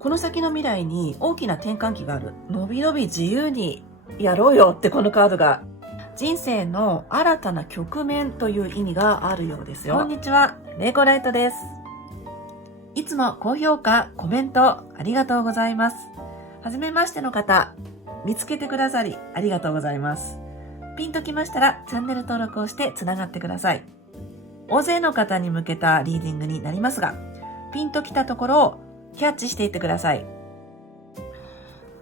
この先の未来に大きな転換期がある。のびのび自由にやろうよってこのカードが。人生の新たな局面という意味があるようですよ。こんにちは、レイコライトです。いつも高評価、コメントありがとうございます。はじめましての方、見つけてくださりありがとうございます。ピンときましたらチャンネル登録をしてつながってください。大勢の方に向けたリーディングになりますが、ピンときたところをキャッチしていってください。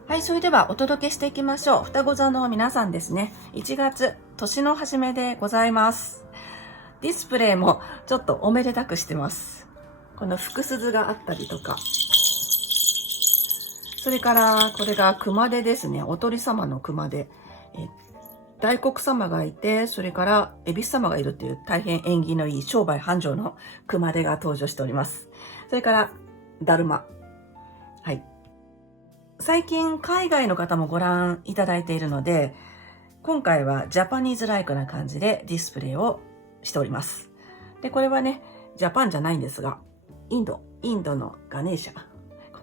はい、それではお届けしていきましょう。双子座の皆さんですね。1月、年の初めでございます。ディスプレイもちょっとおめでたくしてます。この福鈴があったりとか。それからこれが熊手ですね。お鳥様の熊手。大黒様がいて、それから恵比寿様がいるっていう大変縁起のいい商売繁盛の熊手が登場しております。それからだるま。はい。最近海外の方もご覧いただいているので、今回はジャパニーズライクな感じでディスプレイをしております。で、これはね、ジャパンじゃないんですが、インドのガネーシャ、こ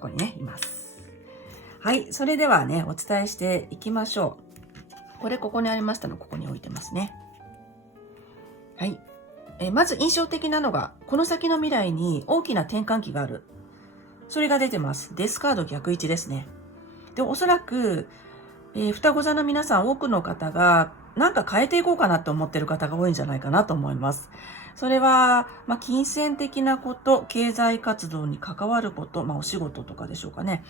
こにね、います。はい、それではね、お伝えしていきましょう。ここにありましたの、ここに置いてますね。はい。まず印象的なのが、この先の未来に大きな転換期がある。それが出てます。デスカード逆位置ですね。で、おそらく、双子座の皆さん、多くの方が、なんか変えていこうかなと思っている方が多いんじゃないかなと思います。それは、金銭的なこと、経済活動に関わること、お仕事とかでしょうかね。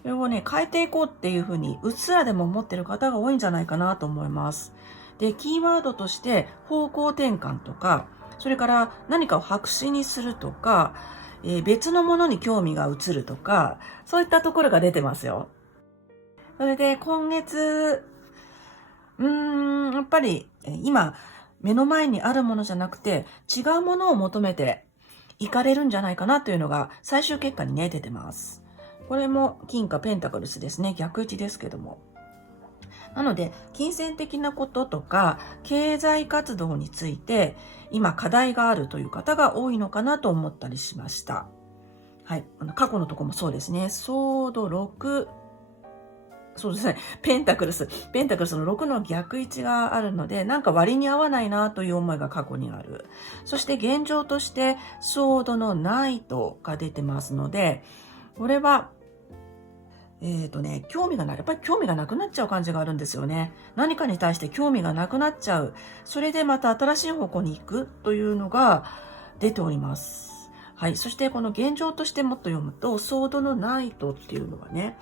それをね、変えていこうっていうふうに、うっすらでも思ってる方が多いんじゃないかなと思います。で、キーワードとして、方向転換とか、それから何かを白紙にするとか、別のものに興味が移るとか、そういったところが出てますよ。それで、今月、やっぱり、今、目の前にあるものじゃなくて、違うものを求めていかれるんじゃないかなというのが、最終結果にね、出てます。これも金貨ペンタクルスですね。逆位置ですけども。なので、金銭的なこととか、経済活動について、今課題があるという方が多いのかなと思ったりしました。はい。過去のとこもそうですね。ソード6、そうですね。ペンタクルスの6の逆位置があるので、なんか割に合わないなという思いが過去にある。そして現状として、ソードのナイトが出てますので、これは、興味がない。やっぱり興味がなくなっちゃう感じがあるんですよね。何かに対して興味がなくなっちゃう。それでまた新しい方向に行くというのが出ております。はい。そしてこの現状としてもっと読むと、ソードのナイトっていうのはね、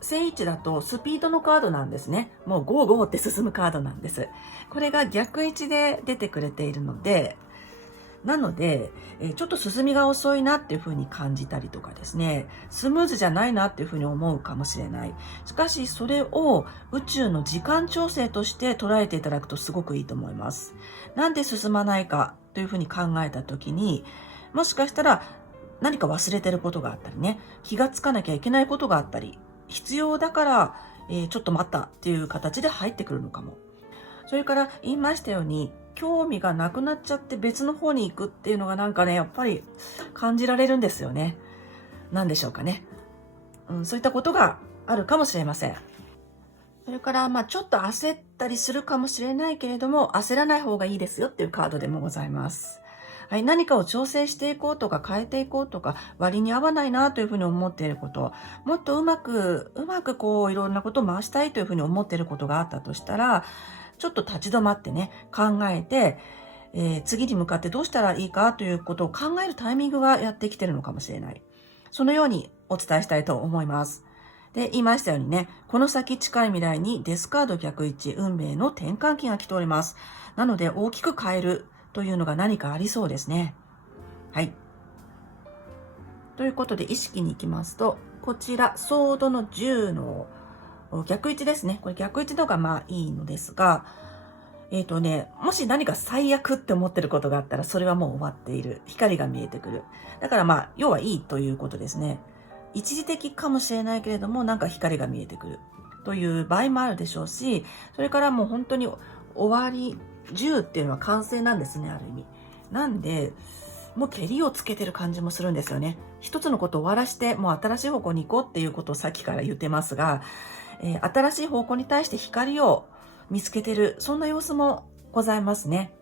正位置だとスピードのカードなんですね。もうゴーゴーって進むカードなんです。これが逆位置で出てくれているので、なので、ちょっと進みが遅いなっていう風に感じたりとかですね、スムーズじゃないなっていう風に思うかもしれない。しかし、それを宇宙の時間調整として捉えていただくとすごくいいと思います。なんで進まないかという風に考えたときに、もしかしたら何か忘れてることがあったりね、気がつかなきゃいけないことがあったり、必要だから、ちょっと待ったっていう形で入ってくるのかも。それから言いましたように、興味がなくなっちゃって別の方に行くっていうのがなんかね、やっぱり感じられるんですよね。なんでしょうかね。そういったことがあるかもしれません。それから、ちょっと焦ったりするかもしれないけれども、焦らない方がいいですよっていうカードでもございます。はい、何かを調整していこうとか変えていこうとか割に合わないなというふうに思っていること、もっとうまくこういろんなことを回したいというふうに思っていることがあったとしたら、ちょっと立ち止まってね、考えて、次に向かってどうしたらいいかということを考えるタイミングがやってきているのかもしれない。そのようにお伝えしたいと思います。で、言いましたようにね、この先近い未来にデスカード逆位置、運命の転換期が来ております。なので大きく変えるというのが何かありそうですね。はい。ということで意識に行きますと、こちら、ソードの10の逆位置ですね。これ逆位置のがいいのですが、もし何か最悪って思ってることがあったら、それはもう終わっている。光が見えてくる。だから要はいいということですね。一時的かもしれないけれども、なんか光が見えてくる。という場合もあるでしょうし、それからもう本当に終わり、10っていうのは完成なんですね、ある意味。なんで、もうけりをつけてる感じもするんですよね。一つのことを終わらして、もう新しい方向に行こうっていうことをさっきから言ってますが、新しい方向に対して光を見つけてる、そんな様子もございますね。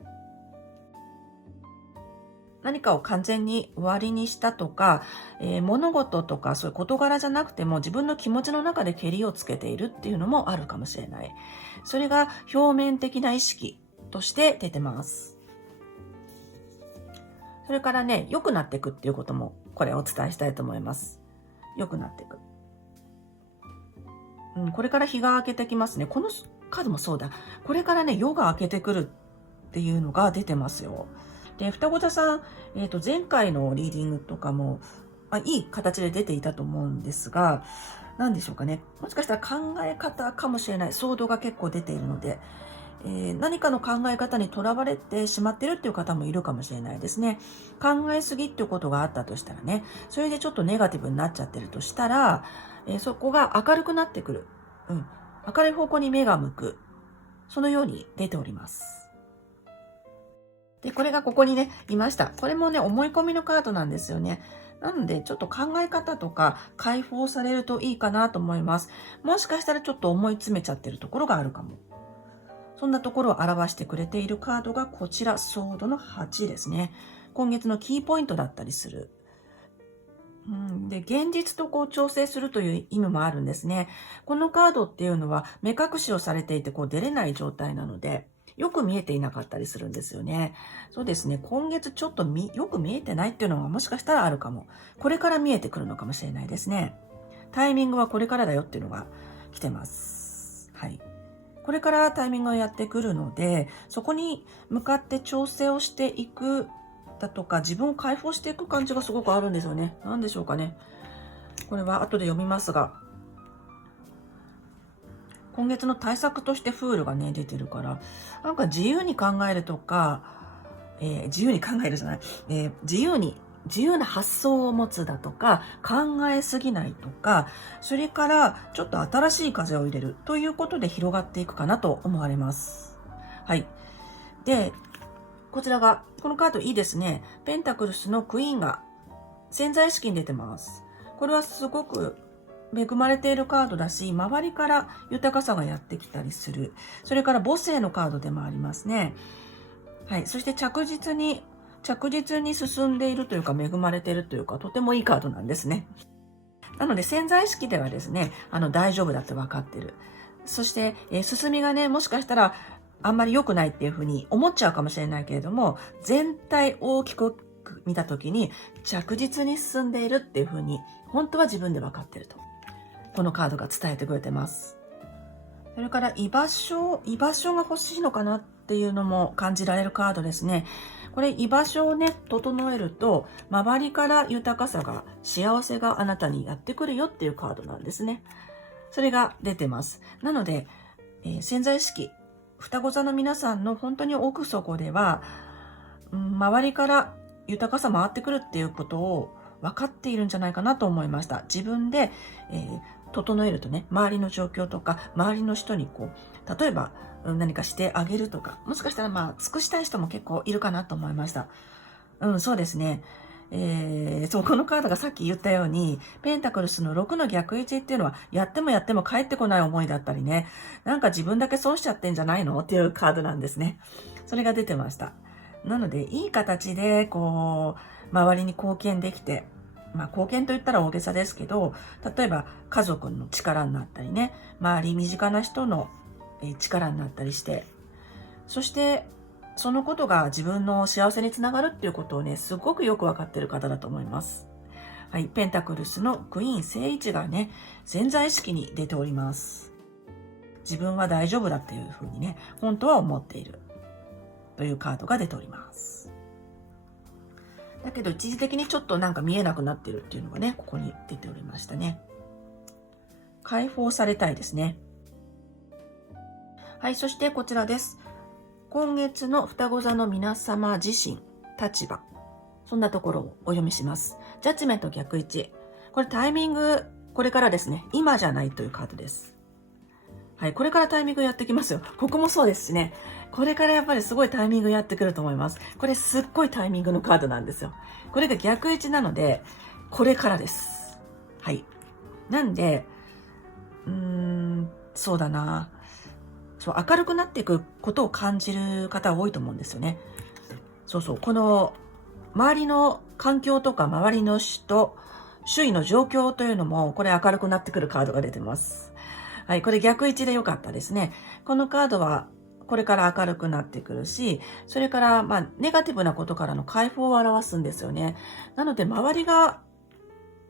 何かを完全に終わりにしたとか、物事とかそういう事柄じゃなくても自分の気持ちの中でけりをつけているっていうのもあるかもしれない。それが表面的な意識として出てます。それからね、良くなっていくっていうこともこれお伝えしたいと思います。良くなっていく。これから日が明けてきますね。このカードもそうだ。これからね、夜が明けてくるっていうのが出てますよ。で、双子座さん、前回のリーディングとかも、いい形で出ていたと思うんですが、何でしょうかね。もしかしたら考え方かもしれない。騒動が結構出ているので、何かの考え方にとらわれてしまってるっていう方もいるかもしれないですね。考えすぎっていうことがあったとしたらね、それでちょっとネガティブになっちゃってるとしたら、そこが明るくなってくる。明るい方向に目が向く。そのように出ております。で、これがここにね、いました。これもね、思い込みのカードなんですよね。なので、ちょっと考え方とか解放されるといいかなと思います。もしかしたらちょっと思い詰めちゃってるところがあるかも。そんなところを表してくれているカードがこちら、ソードの8ですね。今月のキーポイントだったりする。で、現実と調整するという意味もあるんですね。このカードっていうのは目隠しをされていて出れない状態なので、よく見えていなかったりするんですよね。そうですね。今月ちょっとよく見えてないっていうのはもしかしたらあるかも。これから見えてくるのかもしれないですね。タイミングはこれからだよっていうのが来てます。はい。これからタイミングがやってくるので、そこに向かって調整をしていくだとか、自分を解放していく感じがすごくあるんですよね。何でしょうかね。これは後で読みますが、今月の対策としてフールがね、出てるから、なんか自由に考えるとか、自由に考えるじゃない、自由な発想を持つだとか、考えすぎないとか、それからちょっと新しい風を入れるということで広がっていくかなと思われます。はい。で、こちらが、このカードいいですね。ペンタクルスのクイーンが潜在意識に出てます。これはすごく恵まれているカードだし、周りから豊かさがやってきたりする。それから母性のカードでもありますね。はい。そして着実に進んでいるというか、恵まれているというか、とてもいいカードなんですね。なので潜在意識ではですね、大丈夫だって分かってる。そして、進みがね、もしかしたらあんまり良くないっていうふうに思っちゃうかもしれないけれども、全体大きく見たときに着実に進んでいるっていうふうに、本当は自分で分かってると。このカードが伝えてくれてます。それから居場所が欲しいのかなっていうのも感じられるカードですね。これ居場所をね、整えると、周りから豊かさが、幸せがあなたにやってくるよっていうカードなんですね。それが出てます。なので、潜在意識、双子座の皆さんの本当に奥底では、周りから豊かさ回ってくるっていうことを分かっているんじゃないかなと思いました。自分で、整えるとね、周りの状況とか、周りの人に例えば何かしてあげるとか、もしかしたら尽くしたい人も結構いるかなと思いました。そうですね。そう、このカードがさっき言ったように、ペンタクルスの6の逆位置っていうのは、やっても帰ってこない思いだったりね、なんか自分だけ損しちゃってんじゃないのっていうカードなんですね。それが出てました。なので、いい形で、周りに貢献できて、貢献と言ったら大げさですけど、例えば家族の力になったりね、周り身近な人の力になったりして、そしてそのことが自分の幸せにつながるっていうことをね、すごくよくわかってる方だと思います。はい、ペンタクルスのクイーン正位置がね、潜在意識に出ております。自分は大丈夫だっていうふうにね、本当は思っているというカードが出ております。だけど一時的にちょっとなんか見えなくなってるっていうのがね、ここに出ておりましたね。解放されたいですね。はい、そしてこちらです。今月の双子座の皆様自身、立場。そんなところをお読みします。ジャッジメント逆位置。これタイミング、これからですね。今じゃないというカードです。はい、これからタイミングやってきますよ。ここもそうですしね。これからやっぱりすごいタイミングやってくると思います。これすっごいタイミングのカードなんですよ。これが逆位置なので、これからです。はい。なんで、そうだな。そう、明るくなっていくことを感じる方は多いと思うんですよね。そうそう。この、周りの環境とか周りの人、周囲の状況というのも、これ明るくなってくるカードが出てます。はい、これ逆位置で良かったですね。このカードは、これから明るくなってくるし、それから、ネガティブなことからの解放を表すんですよね。なので、周りが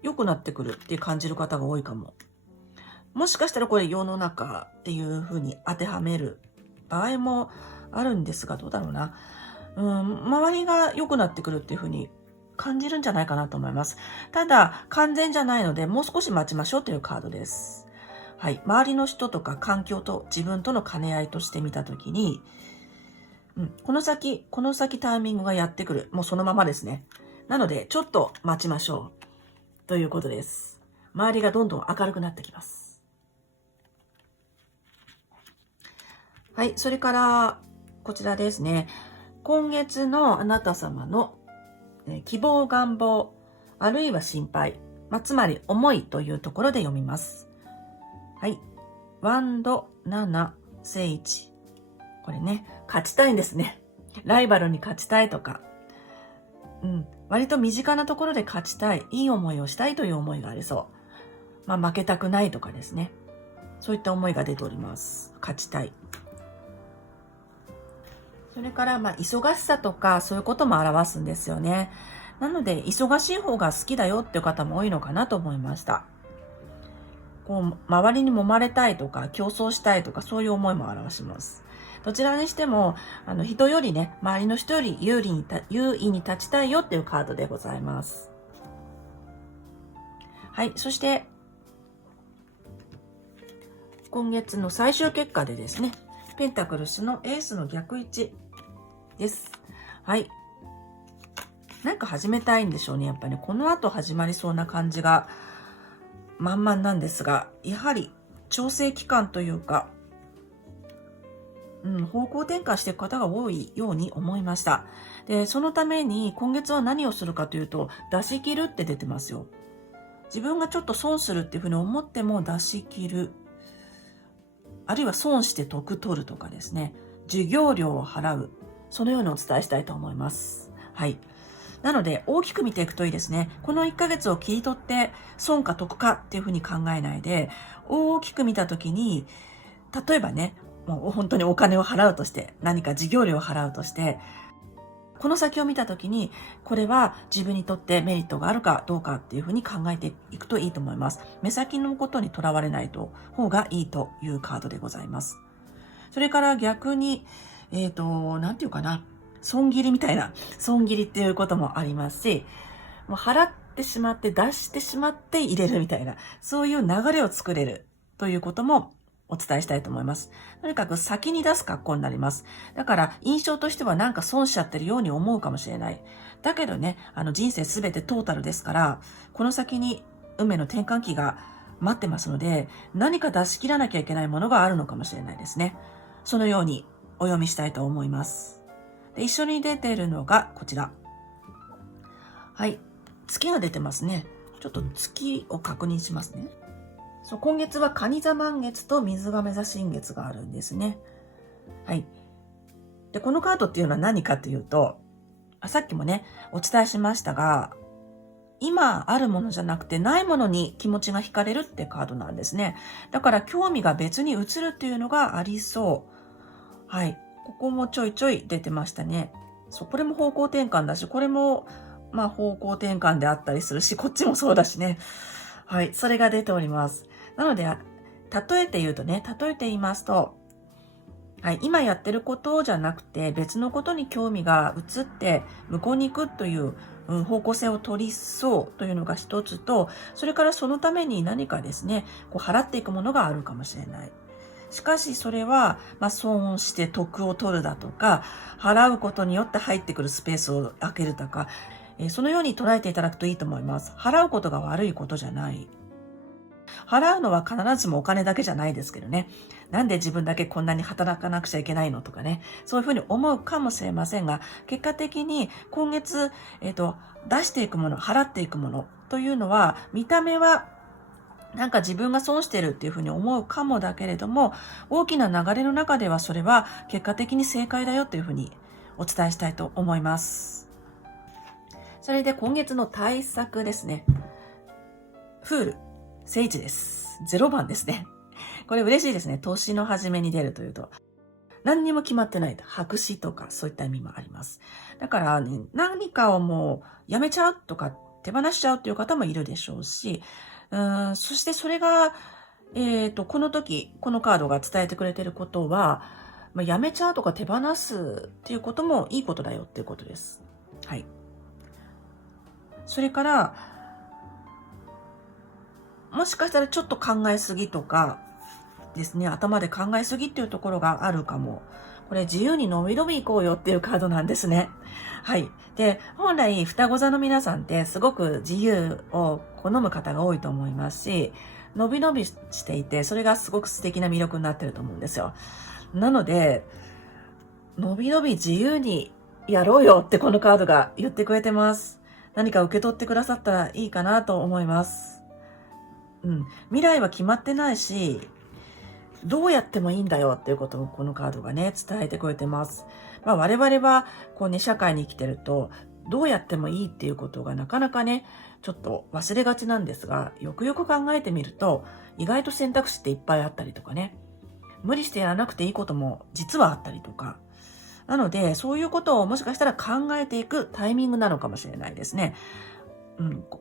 良くなってくるって感じる方が多いかも。もしかしたらこれ世の中っていう風に当てはめる場合もあるんですが、どうだろうな。周りが良くなってくるっていう風に感じるんじゃないかなと思います。ただ、完全じゃないので、もう少し待ちましょうというカードです。はい。周りの人とか環境と自分との兼ね合いとして見たときに、この先タイミングがやってくる。もうそのままですね。なので、ちょっと待ちましょう。ということです。周りがどんどん明るくなってきます。はい。それから、こちらですね。今月のあなた様の希望、願望、あるいは心配、つまり思いというところで読みます。はい。ワンド7聖1。これね、勝ちたいんですね。ライバルに勝ちたいとか、割と身近なところで勝ちたい、いい思いをしたいという思いがありそう。負けたくないとかですね。そういった思いが出ております。勝ちたい。それから、忙しさとか、そういうことも表すんですよね。なので、忙しい方が好きだよっていう方も多いのかなと思いました。周りに揉まれたいとか、競争したいとか、そういう思いも表します。どちらにしても、人よりね、周りの人より優位に立ちたいよっていうカードでございます。はい。そして、今月の最終結果でですね、ペンタクルスのエースの逆位置です。はい。なんか始めたいんでしょうね。やっぱり、この後始まりそうな感じが満々なんですが、やはり調整期間というか、方向転換していく方が多いように思いました。で、そのために今月は何をするかというと、出し切るって出てますよ。自分がちょっと損するっていうふうに思っても出し切る。あるいは損して得取るとかですね。授業料を払う。そのようにお伝えしたいと思います。はい。なので、大きく見ていくといいですね。この1ヶ月を切り取って、損か得かっていうふうに考えないで、大きく見たときに、例えばね、もう本当にお金を払うとして、何か授業料を払うとして、この先を見たときに、これは自分にとってメリットがあるかどうかっていうふうに考えていくといいと思います。目先のことにとらわれない方がいいというカードでございます。それから逆に、なんていうかな、損切りみたいな、損切りっていうこともありますし、もう払ってしまって出してしまって入れるみたいな、そういう流れを作れるということもお伝えしたいと思います。とにかく先に出す格好になります。だから印象としてはなんか損しちゃってるように思うかもしれない。だけどね、人生すべてトータルですから、この先に運命の転換期が待ってますので、何か出し切らなきゃいけないものがあるのかもしれないですね。そのようにお読みしたいと思います。で、一緒に出ているのがこちら。はい。月が出てますね。ちょっと月を確認しますね。そう、今月は蟹座満月と水亀座新月があるんですね。はい。で、このカードっていうのは何かというと、さっきもね、お伝えしましたが、今あるものじゃなくてないものに気持ちが惹かれるってカードなんですね。だから興味が別に移るっていうのがありそう。はい。ここもちょいちょい出てましたね。そう、これも方向転換だし、これも、方向転換であったりするし、こっちもそうだしね。はい。それが出ております。なので、例えて言いますと、はい。今やってることじゃなくて、別のことに興味が移って、向こうに行くという方向性を取りそうというのが一つと、それからそのために何かですね、払っていくものがあるかもしれない。しかしそれは、損して得を取るだとか、払うことによって入ってくるスペースを空けるとか、そのように捉えていただくといいと思います。払うことが悪いことじゃない。払うのは必ずしもお金だけじゃないですけどね。なんで自分だけこんなに働かなくちゃいけないのとかね。そういうふうに思うかもしれませんが、結果的に今月、出していくもの、払っていくものというのは、見た目はなんか自分が損してるっていうふうに思うかもだけれども、大きな流れの中ではそれは結果的に正解だよというふうにお伝えしたいと思います。それで今月の対策ですね。フール、聖地です。0番ですね。これ嬉しいですね。年の初めに出るというと。何にも決まってない。白紙とかそういった意味もあります。だから、ね、何かをもうやめちゃうとか手放しちゃうという方もいるでしょうし、そしてそれが、この時、このカードが伝えてくれていることは、やめちゃうとか手放すっていうこともいいことだよっていうことです。はい。それから、もしかしたらちょっと考えすぎとかですね、頭で考えすぎっていうところがあるかも。これ自由にのびのび行こうよっていうカードなんですね。はい。で、本来双子座の皆さんってすごく自由を好む方が多いと思いますし、のびのびしていて、それがすごく素敵な魅力になってると思うんですよ。なので、のびのび自由にやろうよってこのカードが言ってくれてます。何か受け取ってくださったらいいかなと思います。未来は決まってないし、どうやってもいいんだよっていうことをこのカードがね、伝えてくれてます。我々はこうね、社会に生きてると、どうやってもいいっていうことがなかなかね、ちょっと忘れがちなんですが、よくよく考えてみると、意外と選択肢っていっぱいあったりとかね、無理してやらなくていいことも実はあったりとか、なので、そういうことをもしかしたら考えていくタイミングなのかもしれないですね。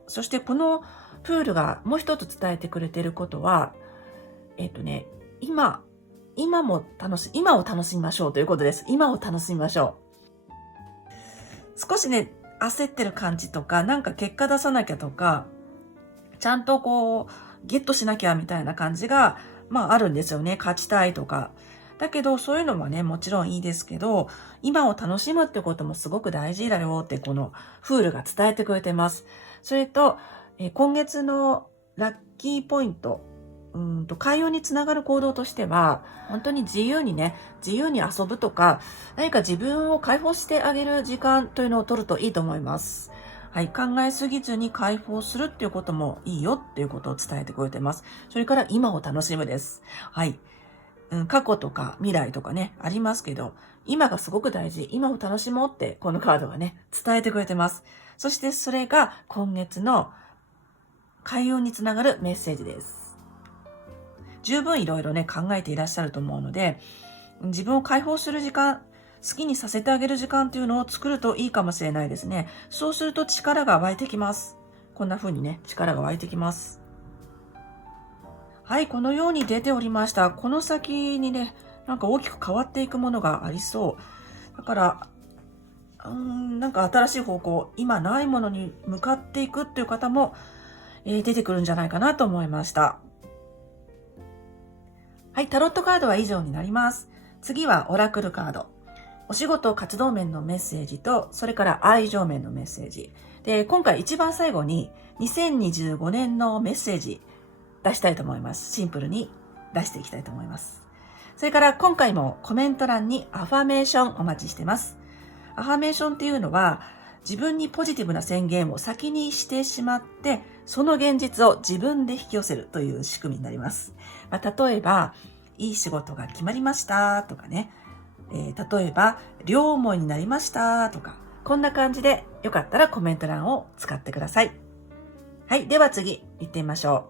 そしてこのプールがもう一つ伝えてくれていることは、今を楽しみましょうということです。今を楽しみましょう。少しね、焦ってる感じとか、なんか結果出さなきゃとか、ちゃんとこう、ゲットしなきゃみたいな感じが、あるんですよね。勝ちたいとか。だけど、そういうのもね、もちろんいいですけど、今を楽しむってこともすごく大事だよって、このフールが伝えてくれてます。それと、今月のラッキーポイント、開運につながる行動としては、本当に自由に遊ぶとか、何か自分を解放してあげる時間というのを取るといいと思います。はい、考えすぎずに解放するっていうこともいいよっていうことを伝えてくれてます。それから今を楽しむです。はい。過去とか未来とかね、ありますけど、今がすごく大事。今を楽しもうってこのカードがね、伝えてくれてます。そしてそれが今月の開運につながるメッセージです。十分いろいろね、考えていらっしゃると思うので、自分を解放する時間、好きにさせてあげる時間っていうのを作るといいかもしれないですね。そうすると力が湧いてきます。こんな風にね、力が湧いてきます。はい、このように出ておりました。この先にね、なんか大きく変わっていくものがありそう。だから、なんか新しい方向、今ないものに向かっていくっていう方も、出てくるんじゃないかなと思いました。はい、タロットカードは以上になります。次はオラクルカード。お仕事活動面のメッセージと、それから愛情面のメッセージ。で、今回一番最後に2025年のメッセージ出したいと思います。シンプルに出していきたいと思います。それから今回もコメント欄にアファメーションお待ちしてます。アファメーションっていうのは、自分にポジティブな宣言を先にしてしまって、その現実を自分で引き寄せるという仕組みになります。例えば、いい仕事が決まりましたとかね、例えば、両思いになりましたとか、こんな感じでよかったらコメント欄を使ってください。はい、では次行ってみましょ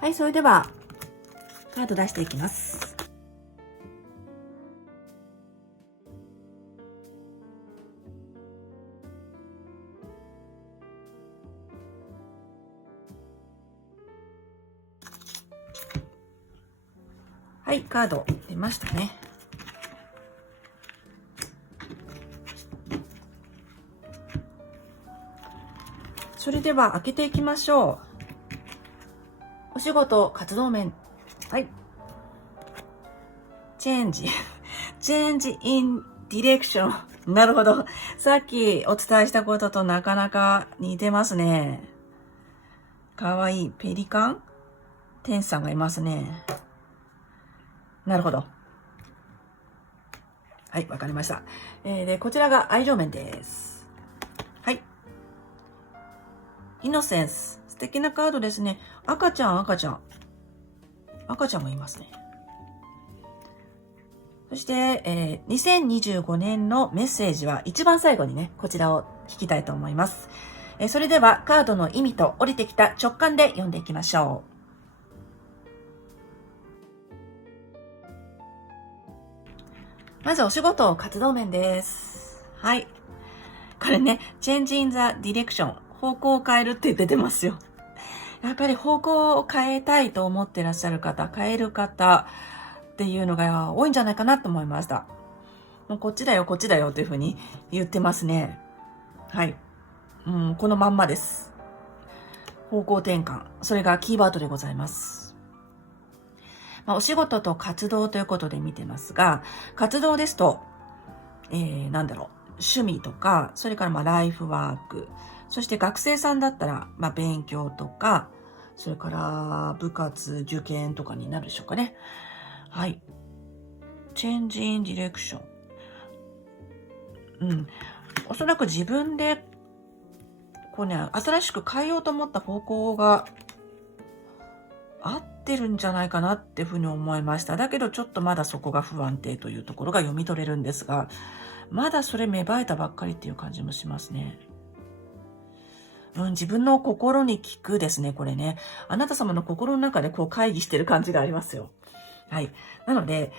う。はい、それではカード出していきます。はい、カード出ましたね。それでは開けていきましょう。お仕事、活動面。はい。チェンジインディレクション。なるほど。さっきお伝えしたこととなかなか似てますね。かわいいペリカン天使さんがいますね。なるほど。はい、わかりました。で、こちらが愛情面です。はい。イノセンス。素敵なカードですね。赤ちゃん。赤ちゃんもいますね。そして、2025年のメッセージは一番最後にね、こちらを聞きたいと思います。それではカードの意味と降りてきた直感で読んでいきましょう。まずお仕事、活動面です。はい。これね、change in the direction。方向を変えるって出てますよ。やっぱり方向を変えたいと思ってらっしゃる方、変える方っていうのが多いんじゃないかなと思いました。もうこっちだよ、こっちだよというふうに言ってますね。はい。このまんまです。方向転換。それがキーワードでございます。お仕事と活動ということで見てますが、活動ですと、趣味とか、それからライフワーク、そして学生さんだったら、勉強とか、それから部活、受験とかになるでしょうかね。はい。change in direction。おそらく自分で、新しく変えようと思った方向が合ってるんじゃないかなっていうふうに思いました。だけどちょっとまだそこが不安定というところが読み取れるんですが、まだそれ芽生えたばっかりっていう感じもしますね。自分の心に聞くですね、これね。あなた様の心の中で会議してる感じがありますよ。はい。なので、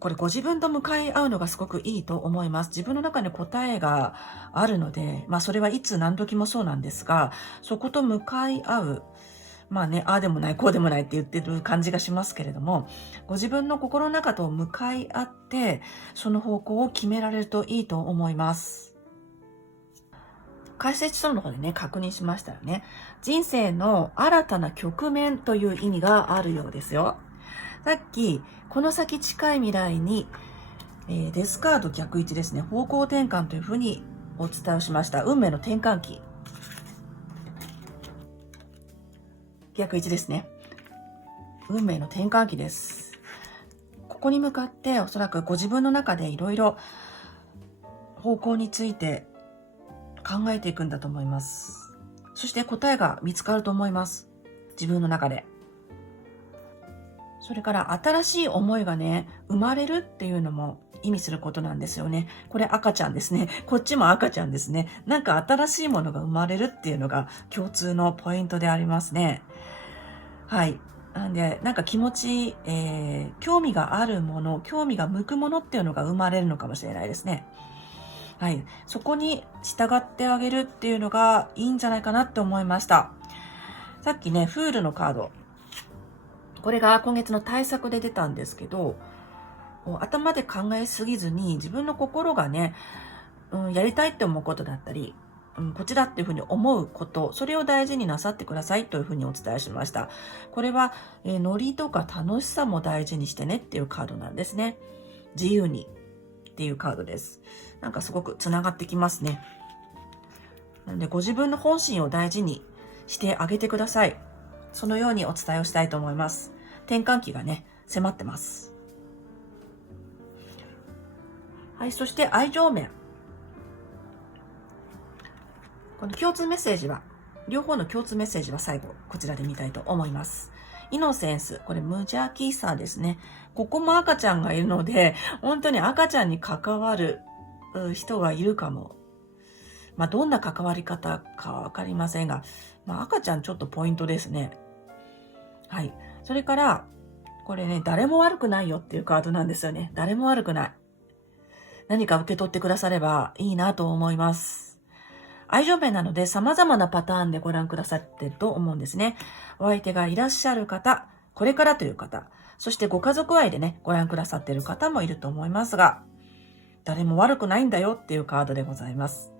これご自分と向かい合うのがすごくいいと思います。自分の中に答えがあるので、それはいつ何時もそうなんですが、そこと向かい合う。ああでもない、こうでもないって言ってる感じがしますけれども、ご自分の心の中と向かい合って、その方向を決められるといいと思います。解説書の方でね、確認しましたらね、人生の新たな局面という意味があるようですよ。さっき、この先近い未来に、デスカード逆位置ですね、方向転換というふうにお伝えをしました。運命の転換期。逆位置ですね。運命の転換期です。ここに向かっておそらくご自分の中でいろいろ方向について考えていくんだと思います。そして答えが見つかると思います。自分の中で。それから新しい思いがね、生まれるっていうのも意味することなんですよね。これ赤ちゃんですね。こっちも赤ちゃんですね。なんか新しいものが生まれるっていうのが共通のポイントでありますね。はい。なんで、なんか気持ち、興味があるもの、興味が向くものっていうのが生まれるのかもしれないですね。はい。そこに従ってあげるっていうのがいいんじゃないかなって思いました。さっきね、フールのカード。これが今月の対策で出たんですけど、頭で考えすぎずに自分の心がね、やりたいって思うことだったり、こっちだっていうふうに思うこと、それを大事になさってくださいというふうにお伝えしました。これは、ノリとか楽しさも大事にしてねっていうカードなんですね。自由にっていうカードです。なんかすごくつながってきますね。なのでご自分の本心を大事にしてあげてください。そのようにお伝えをしたいと思います。転換期がね、迫ってます。はい、そして愛情面。この共通メッセージは、両方の共通メッセージは最後、こちらで見たいと思います。イノセンス、これ無邪気さですね。ここも赤ちゃんがいるので、本当に赤ちゃんに関わる人がいるかも。どんな関わり方かわかりませんが、赤ちゃんちょっとポイントですね。はい。それから、これね、誰も悪くないよっていうカードなんですよね。誰も悪くない。何か受け取ってくださればいいなと思います。愛情面なので様々なパターンでご覧くださってると思うんですね。お相手がいらっしゃる方、これからという方、そしてご家族愛でね、ご覧くださっている方もいると思いますが、誰も悪くないんだよっていうカードでございます。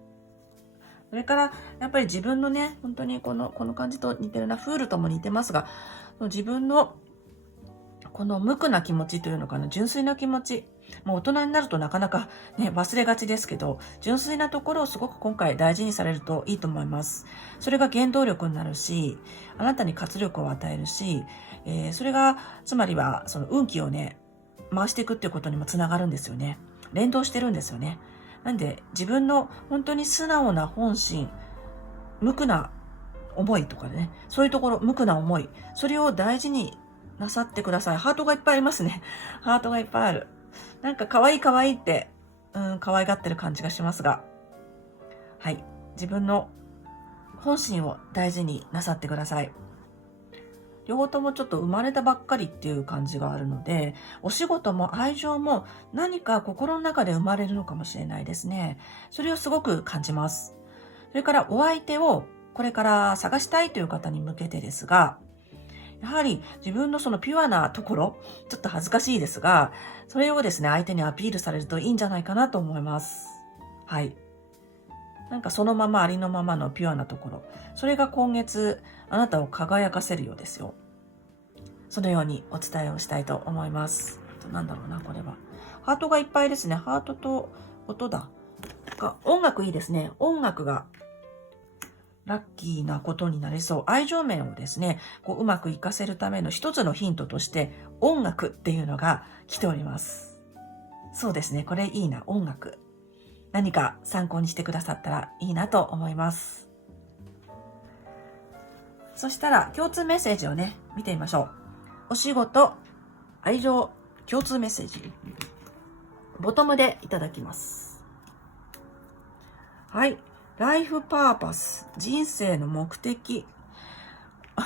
それから、やっぱり自分のね、本当にこの感じと似てるな、フールとも似てますが、自分のこの無垢な気持ちというのかな、純粋な気持ち、もう大人になるとなかなかね、忘れがちですけど、純粋なところをすごく今回大事にされるといいと思います。それが原動力になるし、あなたに活力を与えるし、それが、つまりはその運気をね、回していくっていうことにもつながるんですよね。連動してるんですよね。なんで、自分の本当に素直な本心、無垢な思いとかね、そういうところ、無垢な思い、それを大事になさってください。ハートがいっぱいありますね。ハートがいっぱいある。なんか可愛い可愛いって、可愛がってる感じがしますが、はい。自分の本心を大事になさってください。両方ともちょっと生まれたばっかりっていう感じがあるので、お仕事も愛情も何か心の中で生まれるのかもしれないですね。それをすごく感じます。それからお相手をこれから探したいという方に向けてですが、やはり自分のそのピュアなところ、ちょっと恥ずかしいですが、それをですね、相手にアピールされるといいんじゃないかなと思います。はい。なんかそのままありのままのピュアなところ、それが今月あなたを輝かせるようですよ。そのようにお伝えをしたいと思います。なんだろうな、これは。ハートがいっぱいですね。ハートと音だ。音楽いいですね。音楽がラッキーなことになりそう。愛情面をですね、うまく活かせるための一つのヒントとして、音楽っていうのが来ております。そうですね。これいいな、音楽。何か参考にしてくださったらいいなと思います。そしたら、共通メッセージをね、見てみましょう。お仕事、愛情、共通メッセージ。ボトムでいただきます。はい。ライフパーパス。人生の目的。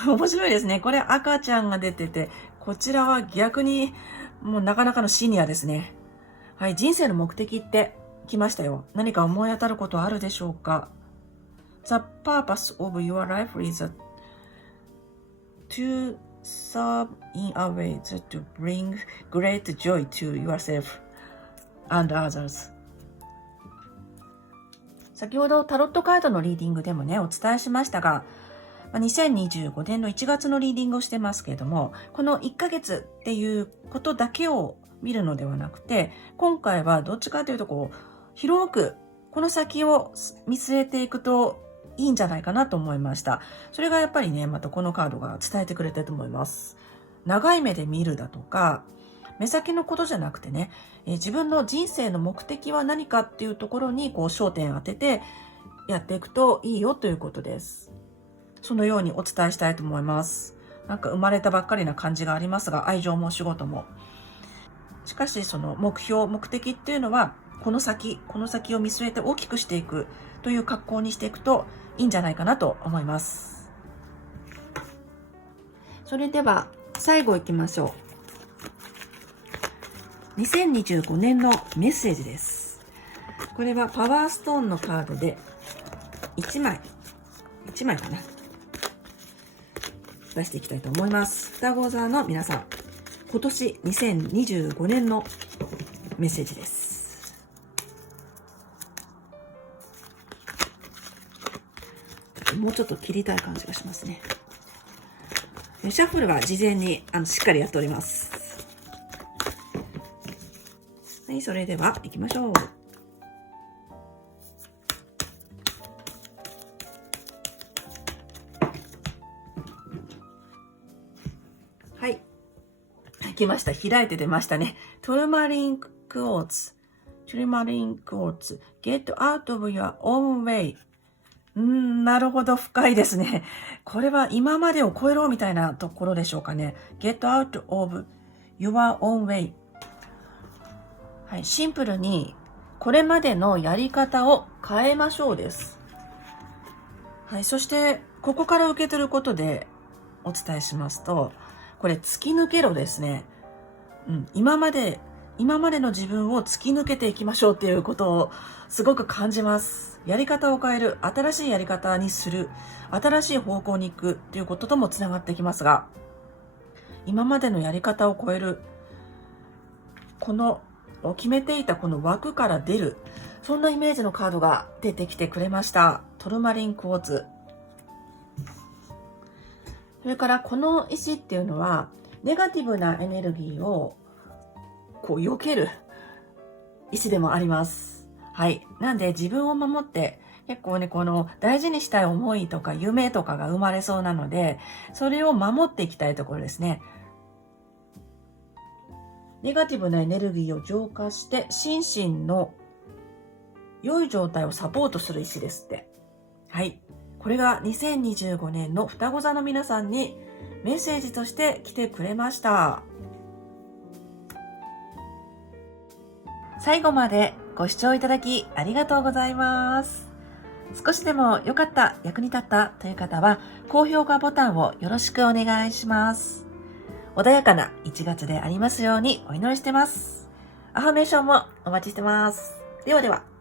面白いですね。これ赤ちゃんが出てて、こちらは逆にもうなかなかのシニアですね。はい。人生の目的って来ましたよ。何か思い当たることあるでしょうか？ The purpose of your life is to serve in a way to bring great joy to yourself and others. 先ほどタロットカードのリーディングでもね、お伝えしましたが、2025年の1月のリーディングをしてますけれども、この1ヶ月っていうことだけを見るのではなくて、今回はどっちかというと広くこの先を見据えていくといいんじゃないかなと思いました。それがやっぱりね、またこのカードが伝えてくれてると思います。長い目で見るだとか、目先のことじゃなくてね、自分の人生の目的は何かっていうところに焦点を当ててやっていくといいよということです。そのようにお伝えしたいと思います。なんか生まれたばっかりな感じがありますが、愛情も仕事も。しかしその目標、目的っていうのは、この先を見据えて大きくしていくという格好にしていくといいんじゃないかなと思います。それでは最後行きましょう。2025年のメッセージです。これはパワーストーンのカードで1枚かな。出していきたいと思います。双子座の皆さん、今年2025年のメッセージです。もうちょっと切りたい感じがしますね。シャッフルは事前にしっかりやっております。はい、それでは行きましょう。はい。来ました。開いて出ましたね。トルマリンクォーツ。Get out of your own way. なるほど。深いですね。これは今までを超えろみたいなところでしょうかね。Get out of your own way. はい。シンプルに、これまでのやり方を変えましょうです。はい。そして、ここから受け取ることでお伝えしますと、これ突き抜けろですね。今までの自分を突き抜けていきましょうっていうことをすごく感じます。やり方を変える、新しいやり方にする、新しい方向に行くっていうことともつながってきますが、今までのやり方を超える、この決めていたこの枠から出る、そんなイメージのカードが出てきてくれました。トルマリンクォーツ。それからこの石っていうのは、ネガティブなエネルギーを避ける。石でもあります。はい。なんで自分を守って、結構ね、この大事にしたい思いとか夢とかが生まれそうなので、それを守っていきたいところですね。ネガティブなエネルギーを浄化して、心身の良い状態をサポートする石ですって。はい。これが2025年の双子座の皆さんにメッセージとして来てくれました。最後までご視聴いただきありがとうございます。少しでも良かった、役に立ったという方は、高評価ボタンをよろしくお願いします。穏やかな1月でありますようにお祈りしてます。アファメーションもお待ちしてます。ではでは。